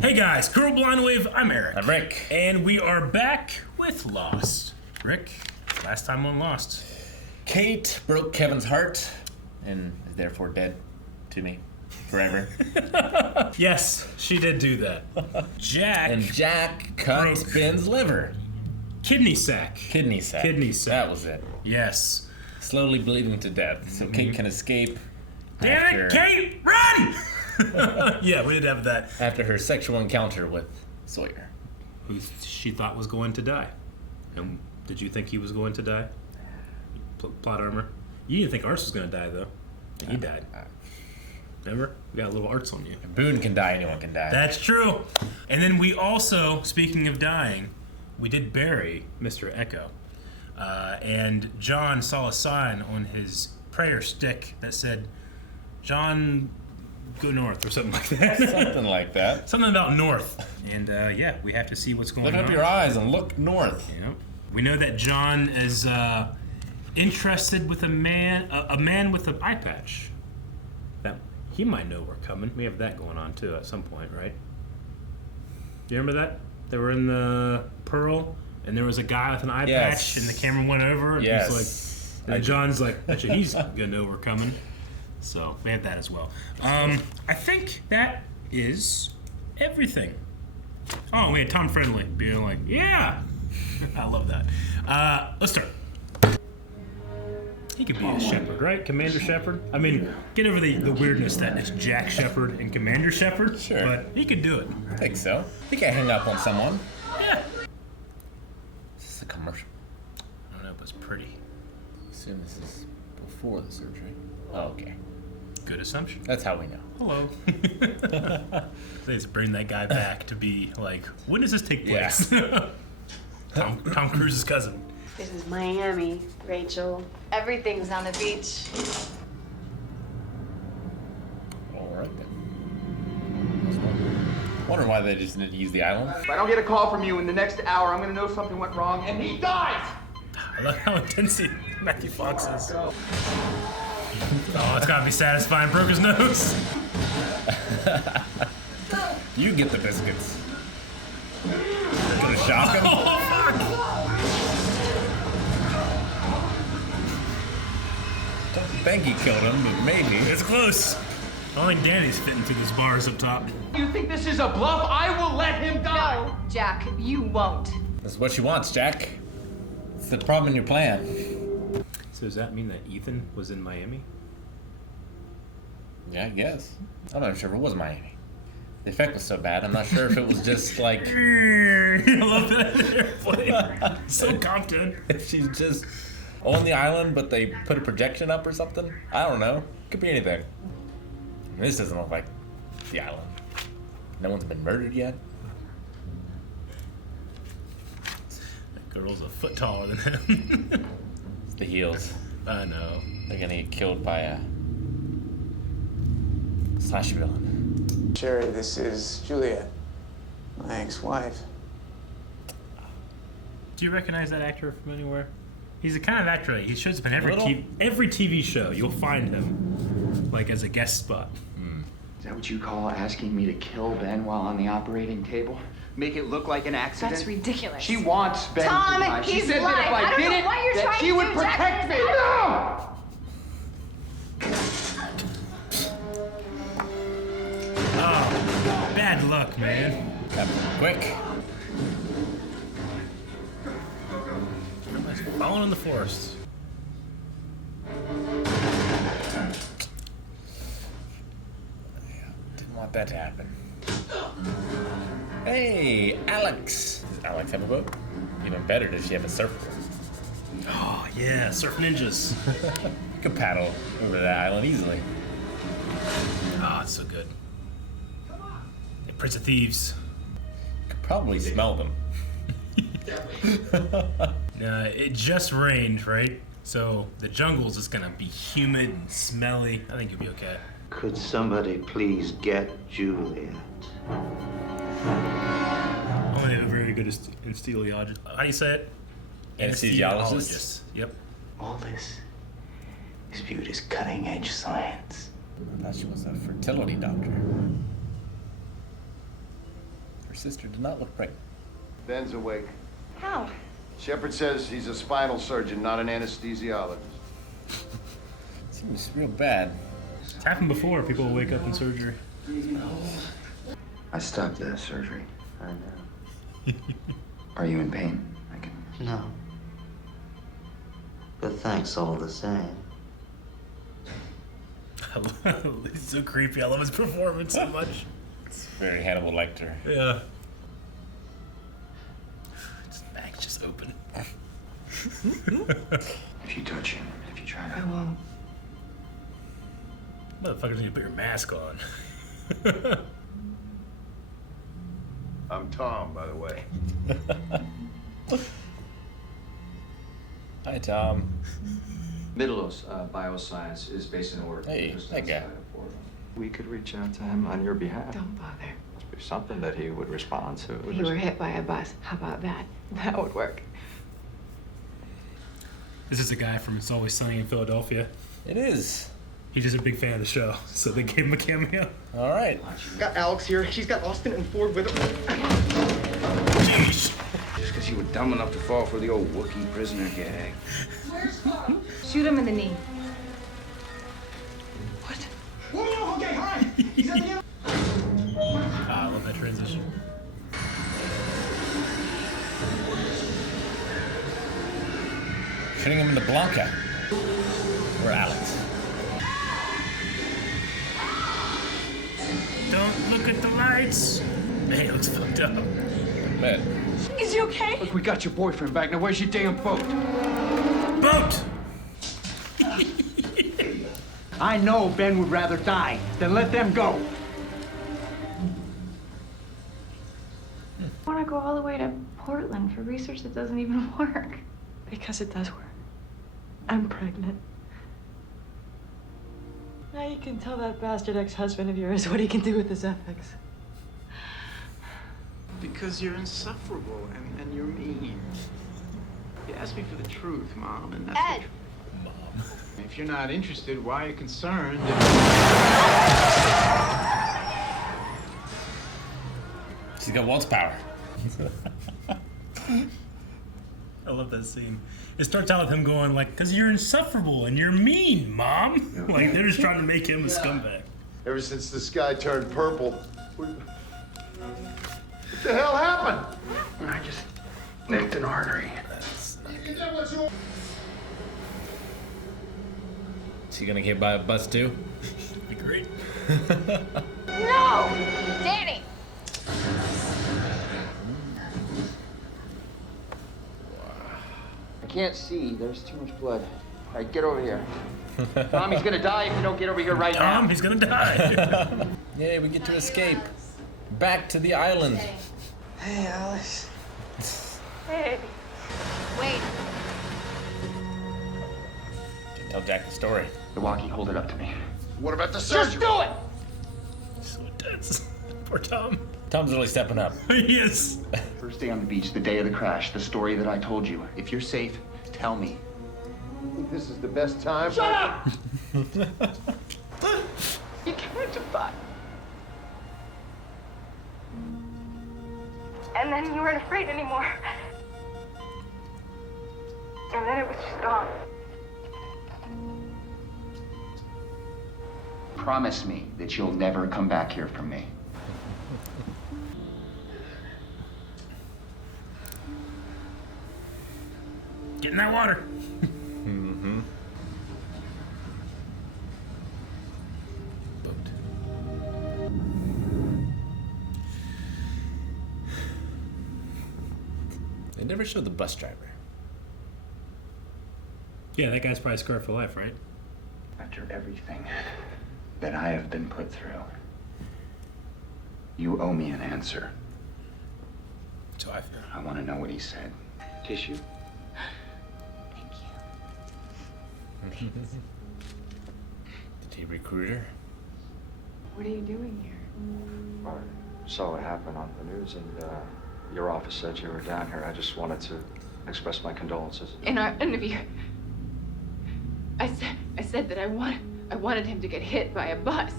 Hey guys, Curl Blind Wave, I'm Eric. I'm Rick. And we are back with Lost. Rick, last time on Lost. Kate broke Kevin's heart and is therefore dead to me forever. Yes, she did do that. Jack cut Ben's liver. Kidney sack. Kidney sack. That was it. Yes. Slowly bleeding to death so Kate can escape. Damn it, Kate, run! Yeah, we did have that. After her sexual encounter with Sawyer. Who she thought was going to die. And did you think he was going to die? Plot armor. You didn't think Arts was going to die, though. He died. Remember? We got a little Arts on you. If Boone can die, anyone can die. That's true. And then we also, speaking of dying, we did bury Mr. Echo. And John saw a sign on his prayer stick that said, John, go north, or something like that. Something like that. Something about north. And yeah, we have to see what's going on. Look up your eyes and look north. Yep. We know that John is interested with a man with an eye patch. That he might know we're coming. We have that going on too at some point, right? Do you remember that? They were in the Pearl, and there was a guy with an eye patch, and the camera went over, and yes. he's like, and John's like, actually, he's gonna know we're coming. So we have that as well. I think that is everything. Oh, we had Tom Friendly being like, yeah, I love that. Let's start. He could be a Shepherd, right? Commander Shepherd? I mean, get over the weirdness that it's Jack Shepherd and Commander Shepherd. Sure. But he could do it. I think so. He can hang up on someone. Yeah. Is this a commercial? I don't know, but it's pretty. I assume this is before the surgery. Oh, okay. Good assumption. That's how we know. Hello. They just bring that guy back to be like, when does this take place? Yeah. Tom Cruise's cousin. This is Miami, Rachel. Everything's on the beach. All right then. Wondering why they just didn't use the island. If I don't get a call from you in the next hour, I'm gonna know something went wrong, and he dies! I love how intense Matthew Fox is. Oh, it's gotta be satisfying. Broke his nose. You get the biscuits. Gonna shock him? Oh, fuck! Don't think he killed him, but maybe. It's close. I don't think Danny's fitting through these bars up top. You think this is a bluff? I will let him die! No, Jack, you won't. That's what she wants, Jack. It's the problem in your plan. So does that mean that Ethan was in Miami? Yeah, I guess. I'm not sure if it was Miami. The effect was so bad, I'm not sure if it was just like... I love that airplane. So confident. If she's just on the island, but they put a projection up or something. I don't know. Could be anything. This doesn't look like the island. No one's been murdered yet. That girl's a foot taller than him. It's the heels. I know. They're gonna get killed by a slash villain. Sherry, this is Juliet, my ex-wife. Do you recognize that actor from anywhere? He's the kind of actor that he shows up in every TV show. You'll find him, like as a guest spot. Is that what you call asking me to kill Ben while on the operating table? Make it look like an accident? That's ridiculous. She wants Ben Tom, to die. She he's said lying. that if I don't did know it, what you're that trying she to would do, protect Jack. me. No! Oh, bad luck, man. Quick. Everybody's falling in the forest. Didn't want that to happen. Hey, Alex. Does Alex have a boat? Even better, does she have a surfboard? Oh, yeah, surf ninjas. You could paddle over that island easily. Oh, it's so good. The Prince of Thieves. You could probably smell them. It just rained, right? So the jungle's just gonna be humid and smelly. I think you'll be okay. Could somebody please get Juliet? Only a very good anesthesiologist. How do you say it? Anesthesiologist? Yep. All this is viewed as cutting-edge science. I thought she was a fertility doctor. sister did not look pregnant. Ben's awake. How? Shepard says he's a spinal surgeon, not an anesthesiologist. Seems real bad. It's happened before. People will wake up in surgery. I stopped the surgery. I know. Are you in pain? I can. No. But thanks all the same. He's so creepy. I love his performance so much. It's very Hannibal Lecter. Yeah. His bag's just open. If you touch him, if you try I to. won't. Motherfuckers need to put your mask on. I'm Tom, by the way. Hi, Tom. Middleos Bioscience is based in Oregon. Hey, just that guy. outside of Portland. We could reach out to him on your behalf. Don't bother. Must be something that he would respond to. If you were hit by a bus, how about that? That would work. This is a guy from It's Always Sunny in Philadelphia. It is. He's just a big fan of the show, so they gave him a cameo. All right. Got Alex here. She's got Austin and Ford with her. Jeez. Just because you were dumb enough to fall for the old Wookiee prisoner gag. Shoot him in the knee. Ah, I love that transition. Shooting him in the Blanca. Or Alex. Don't look at the lights. Man, he looks fucked up. Bet. Is he okay? Look, we got your boyfriend back. Now where's your damn boat? Boat! I know Ben would rather die than let them go. I want to go all the way to Portland for research that doesn't even work. Because it does work. I'm pregnant. Now you can tell that bastard ex-husband of yours what he can do with his ethics. Because you're insufferable and you're mean. You asked me for the truth, Mom, and that's Ed! Mom. If you're not interested, why are you concerned? She's got Walt's power. I love that scene. It starts out with him going like, "Cause you're insufferable and you're mean, Mom." Like they're just trying to make him a scumbag. Ever since the sky turned purple, what the hell happened? I just nicked an artery. Is he gonna get by a bus too? Be great. No! Danny! I can't see. There's too much blood. All right, get over here. Tommy's gonna die if you don't get over here right now. Tom, he's gonna die. Yay, we get to escape. Back to the island. Hey, Alice. Hey. Wait. Didn't tell Jack the story. The walkie, hold it up to me. What about the surgery? Just do it! So intense. Poor Tom. Tom's really stepping up. He is. First day on the beach, the day of the crash, the story that I told you. If you're safe, tell me. This is the best time. Shut up! You can't defy. And then you weren't afraid anymore. And then it was just gone. Promise me that you'll never come back here from me. Get in that water. Mm-hmm. Boat. They never showed the bus driver. Yeah, that guy's probably scarred for life, right? After everything that I have been put through, you owe me an answer. So I feel. I want to know what he said. Tissue? Thank you. Did he recruit her? What are you doing here? I saw what happened on the news, and your office said you were down here. I just wanted to express my condolences. In our interview, I said that I wanted him to get hit by a bus.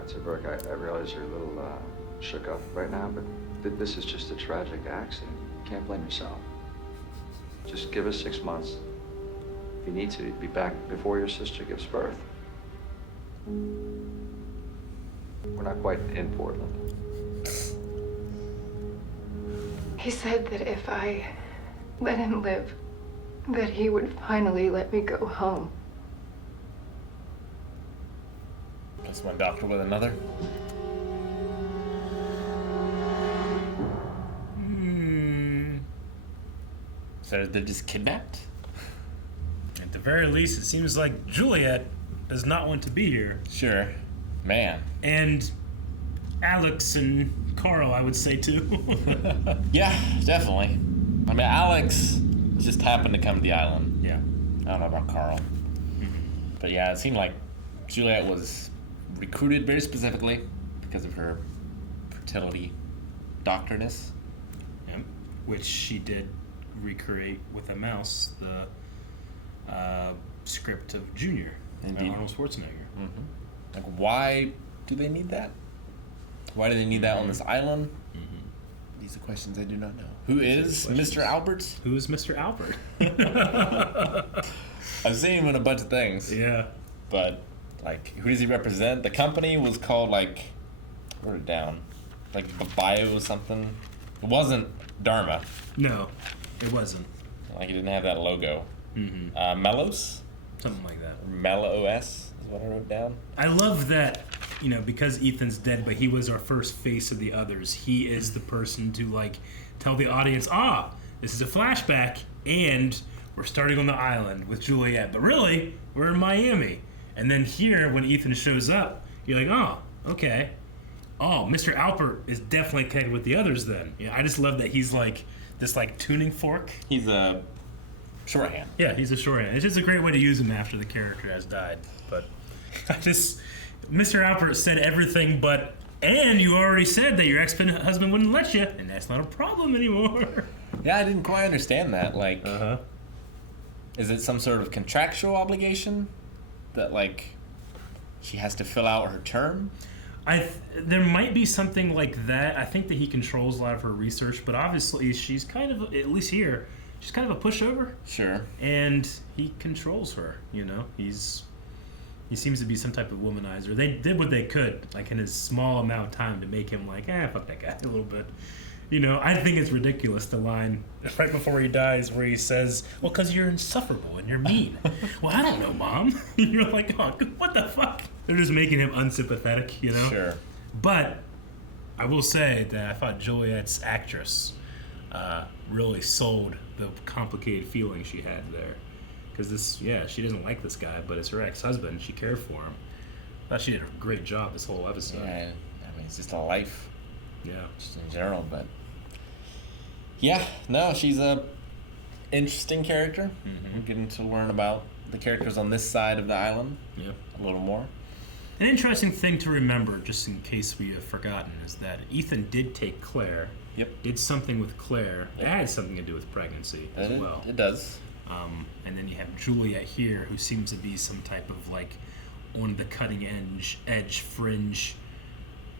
Dr. Burke, I realize you're a little shook up right now, but this is just a tragic accident. You can't blame yourself. Just give us 6 months. If you need to, be back before your sister gives birth. We're not quite in Portland. He said that if I let him live, that he would finally let me go home. That's my doctor with another. So they're just kidnapped? At the very least, it seems like Juliet does not want to be here. Sure. Man. And Alex and Carl, I would say, too. Yeah, definitely. I mean, Alex just happened to come to the island. Yeah. I don't know about Carl. But yeah, it seemed like Juliet was recruited very specifically because of her fertility doctorness. Yeah. Which she did recreate with a mouse, the script of Junior by Arnold Schwarzenegger. Mm-hmm. Like, why do they need that? Why do they need that on this island? Mm-hmm. These are questions I do not know. Who is Mr. Albert? Who is Mr. Albert? I've seen him in a bunch of things. Yeah. But, like, who does he represent? The company was called, like, I wrote it down. Like, Bio or something. It wasn't Dharma. No, it wasn't. Like, he didn't have that logo. Mm-hmm. Melos? Something like that. Melos is what I wrote down. I love that, you know, because Ethan's dead, but he was our first face of the others. He is the person to, like, tell the audience, this is a flashback, and we're starting on the island with Juliet. But really, we're in Miami. And then here, when Ethan shows up, you're like, oh, okay. Oh, Mr. Albert is definitely connected with the others then. Yeah, I just love that he's like this like tuning fork. He's a shorthand. Yeah, he's a shorthand. It's just a great way to use him after the character has died. But Mr. Albert said everything but, and you already said that your ex-husband wouldn't let you, and that's not a problem anymore. Yeah, I didn't quite understand that. Like, Uh-huh. Is it some sort of contractual obligation that, like, she has to fill out her term? There might be something like that. I think that he controls a lot of her research, but obviously she's kind of, at least here, she's kind of a pushover. Sure. And he controls her, you know? He seems to be some type of womanizer. They did what they could, like in his small amount of time, to make him like, fuck that guy a little bit. You know, I think it's ridiculous, the line right before he dies where he says, well, because you're insufferable and you're mean. Well, I don't know, Mom. You're like, oh, what the fuck? They're just making him unsympathetic, you know? Sure. But I will say that I thought Juliet's actress really sold the complicated feeling she had there. Because she doesn't like this guy, but it's her ex-husband. She cared for him. I thought she did a great job this whole episode. Yeah, I mean, it's just a life. Yeah. Just in general, but... Yeah, no, she's a interesting character. Mm-hmm. We're getting to learn about the characters on this side of the island a little more. An interesting thing to remember, just in case we have forgotten, is that Ethan did take Claire. Yep. Did something with Claire. It had something to do with pregnancy as well. It does. And then you have Juliet here, who seems to be some type of like on the cutting edge fringe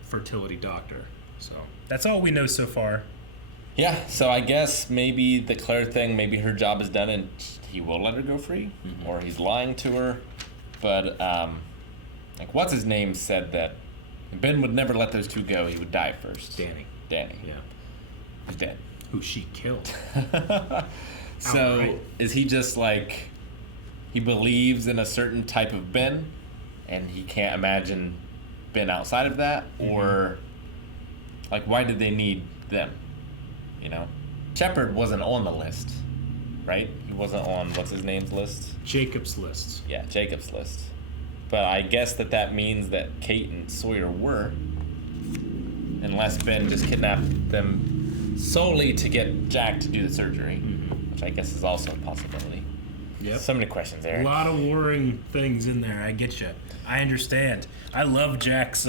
fertility doctor. So that's all we know so far. Yeah, so I guess maybe the Claire thing, maybe her job is done and he will let her go free, or he's lying to her. But, like, what's his name said that Ben would never let those two go. He would die first. Danny. Yeah. He's dead. Who she killed. So, outright. Is he just like, he believes in a certain type of Ben, and he can't imagine Ben outside of that? Or, like, why did they need them? You know? Shepard wasn't on the list, right? He wasn't on, what's his name's list? Jacob's list. Yeah, Jacob's list. But I guess that means that Kate and Sawyer were, unless Ben just kidnapped them solely to get Jack to do the surgery, which I guess is also a possibility. Yep. So many questions there. A lot of worrying things in there. I get you. I understand. I love Jack's,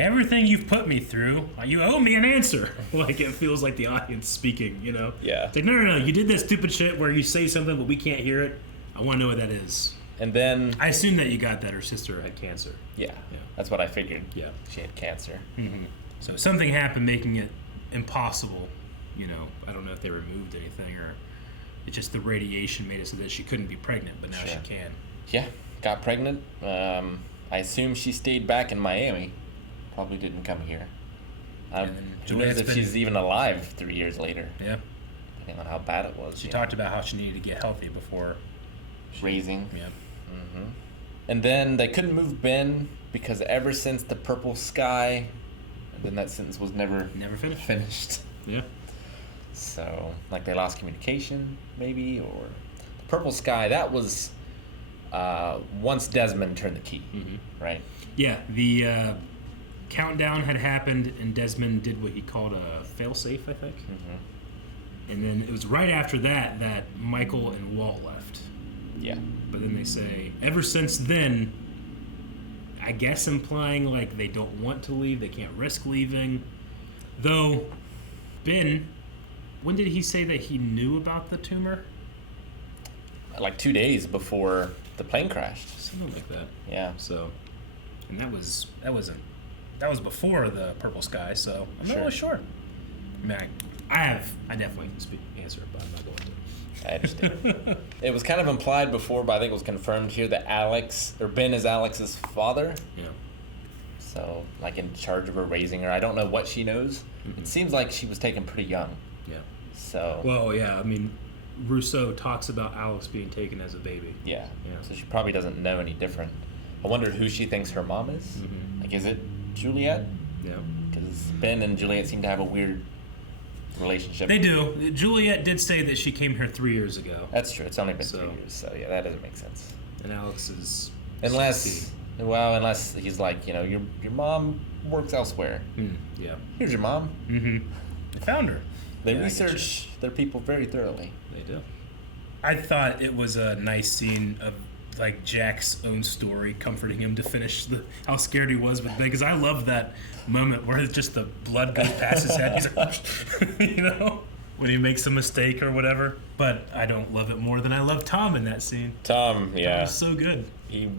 everything you've put me through, you owe me an answer. Like, it feels like the audience speaking, you know? Yeah. It's like, no, you did that stupid shit where you say something but we can't hear it. I want to know what that is. And then I assume that you got that her sister had cancer. yeah, Yeah. that's what I figured. Yeah. She had cancer. So something happened making it impossible. I don't know if they removed anything or it's just the radiation made it so that she couldn't be pregnant, but now she Sure. can. Yeah, got pregnant. I assume she stayed back in Miami. Probably didn't come here. And then Who knows Juliet's if been- she's even alive 3 years later, Yeah. depending on how bad it was. She talked about how she needed to get healthy before. raising. Yeah. And then they couldn't move Ben because ever since the purple sky, and then that sentence was never finished. Yeah. So, like they lost communication, maybe, or the purple sky. That was once Desmond turned the key, right? Yeah. The countdown had happened, and Desmond did what he called a failsafe, I think. And then it was right after that that Michael and Walt left. Yeah. But then they say, ever since then, I guess implying like they don't want to leave, they can't risk leaving. Though, Ben, when did he say that he knew about the tumor? Like 2 days before the plane crashed. Something like that. Yeah. So, and that was before the purple sky. So I'm not Sure. really sure. I mean, I definitely can speak answer it, but I'm not going to. I understand. It was kind of implied before, but I think it was confirmed here that Ben is Alex's father. Yeah. So, like, in charge of her, raising her. I don't know what she knows. It seems like she was taken pretty young. Yeah. So. Well, yeah. I mean, Rousseau talks about Alex being taken as a baby. Yeah. Yeah. So she probably doesn't know any different. I wonder who she thinks her mom is. Like, is it Juliet? Yeah. Because Ben and Juliet seem to have a weird relationship. They do. Juliet did say that she came here 3 years ago. That's true. It's only been 3 So- years. So, yeah, that doesn't make sense. And Alex is Unless 16. he's like, your mom works elsewhere. Yeah. Here's your mom. They found her. They Yeah, I get research their people very thoroughly. They do. I thought it was a nice scene of like Jack's own story comforting him to finish how scared he was, but because I love that moment where it's just the blood goes past his head. He's like, when he makes a mistake or whatever. But I don't love it more than I love Tom in that scene. Tom, That yeah, was so good. he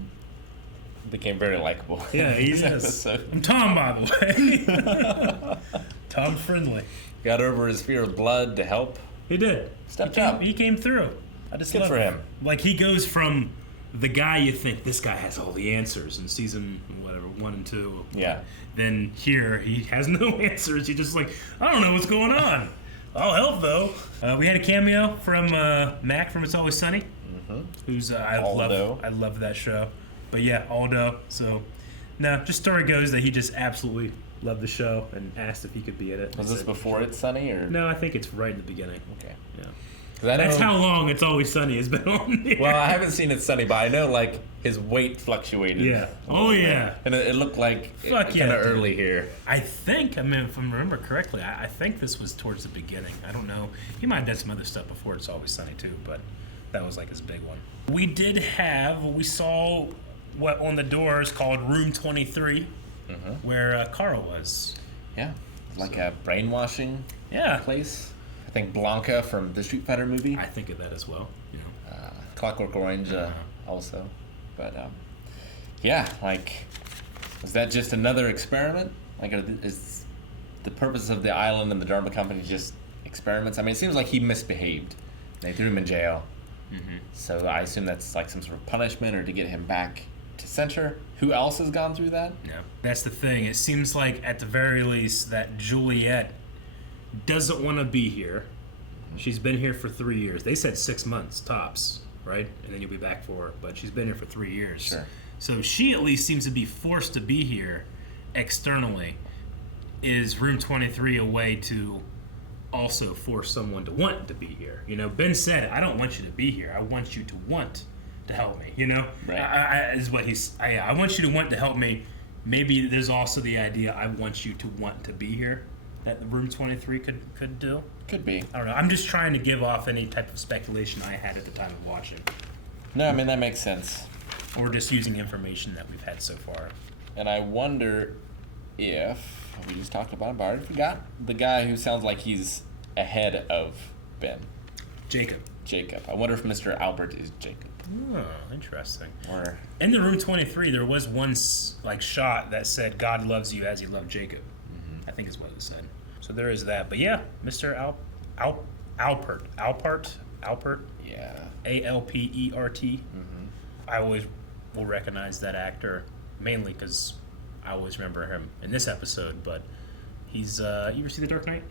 became very likable. Yeah, he in this is. episode. I'm Tom, by the way. Tom Friendly. Got over his fear of blood to help. He did. Stepped he came, up. He came through. I just Good love for it. him. Like he goes from the guy you think this guy has all the answers in season 1 and 2. Yeah. Then here he has no answers. He's just like, I don't know what's going on. I'll help though. We had a cameo from Mac from It's Always Sunny, who's Aldo. I love that show. But yeah, Aldo. So no, just story goes that he just absolutely loved the show and asked if he could be in it. Was I this said, before It's Sunny or? No, I think it's right in the beginning. Okay. Yeah. 'Cause I know, That's how long It's Always Sunny has been on there. Well, I haven't seen It's Sunny, but I know like his weight fluctuated. Yeah. a Oh, little bit. yeah. And it looked like Fuck yeah, kind of dude. early here. I think, I mean, if I remember correctly, I think this was towards the beginning. I don't know. He might have done some other stuff before It's Always Sunny too, but that was like his big one. We saw what on the door is called Room 23, where Carl was. Yeah. Like a brainwashing Yeah. place. I think Blanca from the Street Fighter movie. I think of that as well. Clockwork Orange also. But yeah, like, is that just another experiment? Like, is the purpose of the island and the Dharma Company just experiments? I mean, it seems like he misbehaved. They threw him in jail. So I assume that's like some sort of punishment or to get him back to center. Who else has gone through that? Yeah. That's the thing. It seems like at the very least that Juliet doesn't want to be here. She's been here for 3 years. They said 6 months tops, right? And then you'll be back for her. But she's been here for 3 years. Sure. So she at least seems to be forced to be here externally. Is Room 23 a way to also force someone to want to be here? Ben said, I don't want you to be here. I want you to want to help me, Right. Is what I want you to want to help me. Maybe there's also the idea I want you to want to be here that the Room 23 could do. Could be. I don't know. I'm just trying to give off any type of speculation I had at the time of watching, No, I mean, that makes sense. or just using information that we've had so far. And I wonder if, we just talked about him, but I already forgot, the guy who sounds like he's ahead of Ben. Jacob. Jacob. I wonder if Mr. Albert is Jacob. Oh, interesting. Or In the room 23, there was one shot that said "God loves you as He loved Jacob." I think is what it said. So there is that. But yeah, Mr. Alpert. yeah. Alpert. I always will recognize that actor mainly because I always remember him in this episode. But he's you ever see The Dark Knight?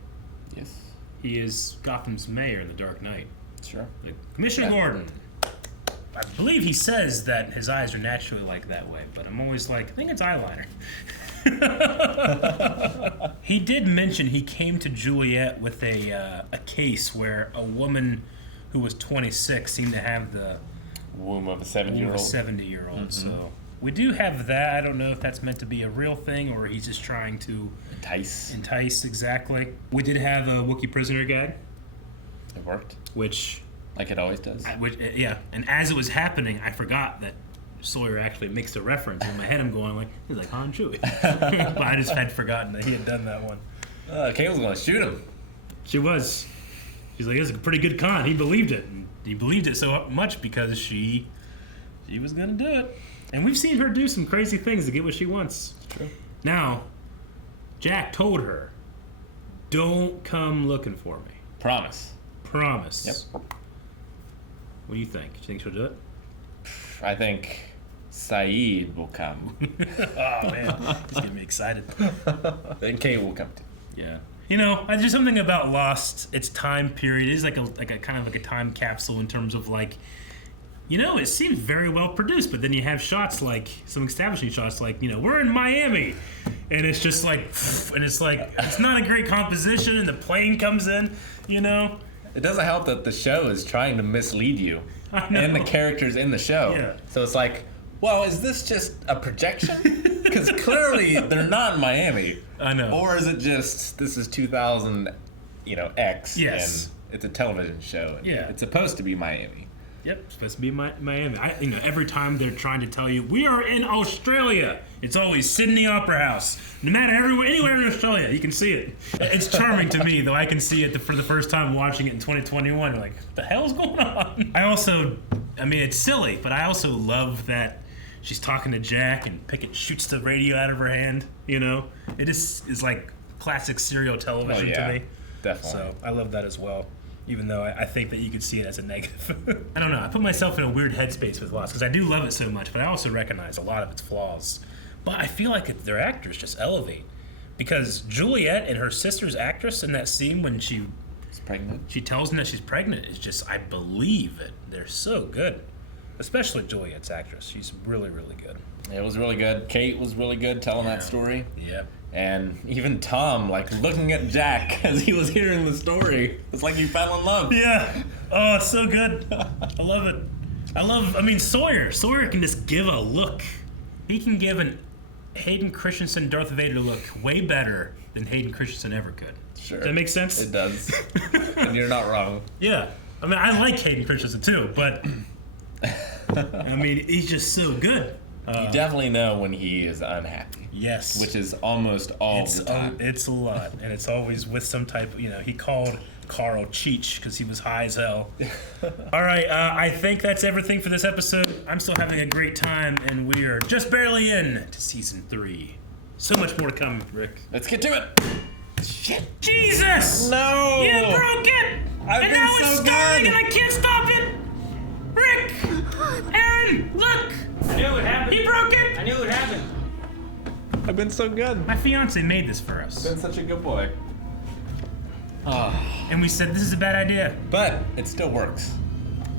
Yes. He is Gotham's mayor in The Dark Knight. Sure. Commissioner Gordon. I believe he says that his eyes are naturally like that way, but I'm always like, I think it's eyeliner. He did mention he came to Juliet with a case where a woman who was 26 seemed to have the Womb of a womb of 70-year-old. a 70-year-old. So we do have that. I don't know if that's meant to be a real thing or he's just trying to Entice. exactly. We did have a Wookiee prisoner gag, It worked. which Like it always does. yeah, and as it was happening, I forgot that Sawyer actually makes a reference. In my head, I'm going like, he's like Han Chewie. But I just had forgotten that he had done that one. Kate was going to shoot him. She was. She's like, this is a pretty good con. He believed it. And he believed it so much because she was going to do it. And we've seen her do some crazy things to get what she wants. True. Now, Jack told her, don't come looking for me. Promise. Promise. Yep. What do you think? Do you think she'll do it? I think Saeed will come. Oh, man. He's getting me excited. Then Kate will come too. Yeah. You know, there's something about Lost. Its time period is like a kind of like a time capsule in terms of like, you know, it seems very well produced, but then you have shots like some establishing shots like, you know, we're in Miami, and it's just like, and it's like it's not a great composition, and the plane comes in, you know. It doesn't help that the show is trying to mislead you I know. and the characters in the show. Yeah. So it's like, well, is this just a projection? Because clearly they're not in Miami. I know. Or is it just this is 2000, X? Yes. And it's a television show. And Yeah. It's supposed to be Miami. Yep, it's supposed to be Miami. Every time they're trying to tell you we are in Australia, it's always Sydney Opera House. No matter anywhere in Australia, you can see it. It's charming to me, though. I can see it for the first time watching it in 2021. You're like, what the hell's going on? It's silly, but I also love that she's talking to Jack and Pickett shoots the radio out of her hand. You know, it is like classic serial television to me. Definitely. So I love that as well. Even though I think that you could see it as a negative. I don't know. I put myself in a weird headspace with Lost because I do love it so much, but I also recognize a lot of its flaws. But I feel like their actors just elevate. Because Juliet and her sister's actress in that scene when she's pregnant. She tells them that she's pregnant. It's just, I believe it. They're so good. Especially Juliet's actress. She's really, really good. It was really good. Kate was really good telling that story. Yeah. And even Tom, looking at Jack as he was hearing the story, it's like you fell in love. Yeah. Oh, it's so good. I love it. Sawyer. Sawyer can just give a look. He can give an Hayden Christensen Darth Vader look way better than Hayden Christensen ever could. Sure. Does that make sense? It does. And you're not wrong. Yeah. I like Hayden Christensen too, but he's just so good. You definitely know when he is unhappy. Yes. Which is almost all the time. It's a lot. And it's always with some type of, he called Carl Cheech because he was high as hell. All right, I think that's everything for this episode. I'm still having a great time, and we are just barely in to season 3. So much more to come, Rick. Let's get to it. Shit. Jesus! No! You broke it! And now it's starting and I can't stop it! Rick! Aaron, look! I knew it would happen. He broke it! I knew it would happen. I've been so good. My fiance made this for us. Been such a good boy. And we said this is a bad idea. But it still works.